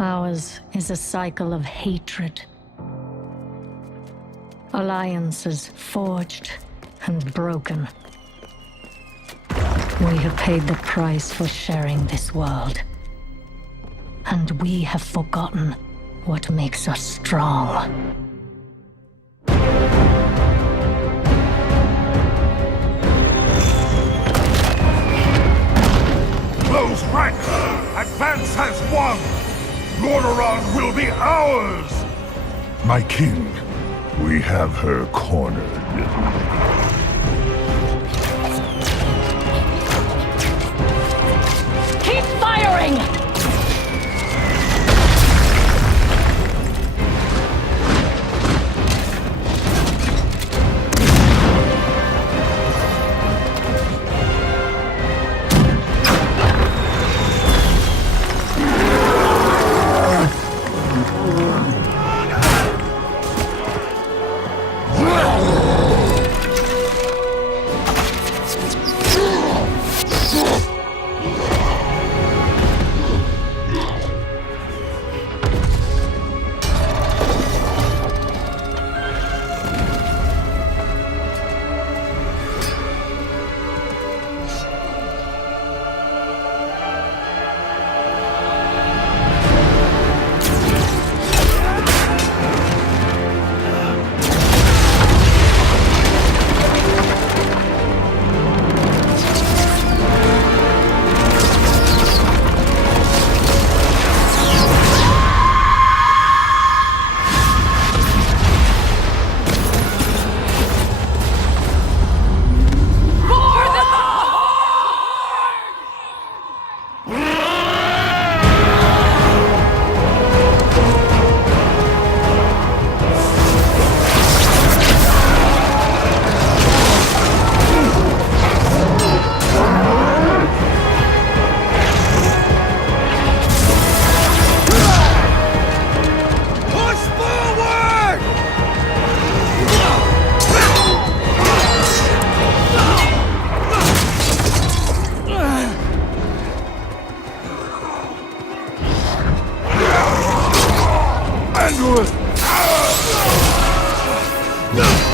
Ours is a cycle of hatred. Alliances forged and broken. We have paid the price for sharing this world. And we have forgotten what makes us strong. Close ranks! Advance has won! Lordaeron will be ours! My king, we have her cornered. Keep firing! No!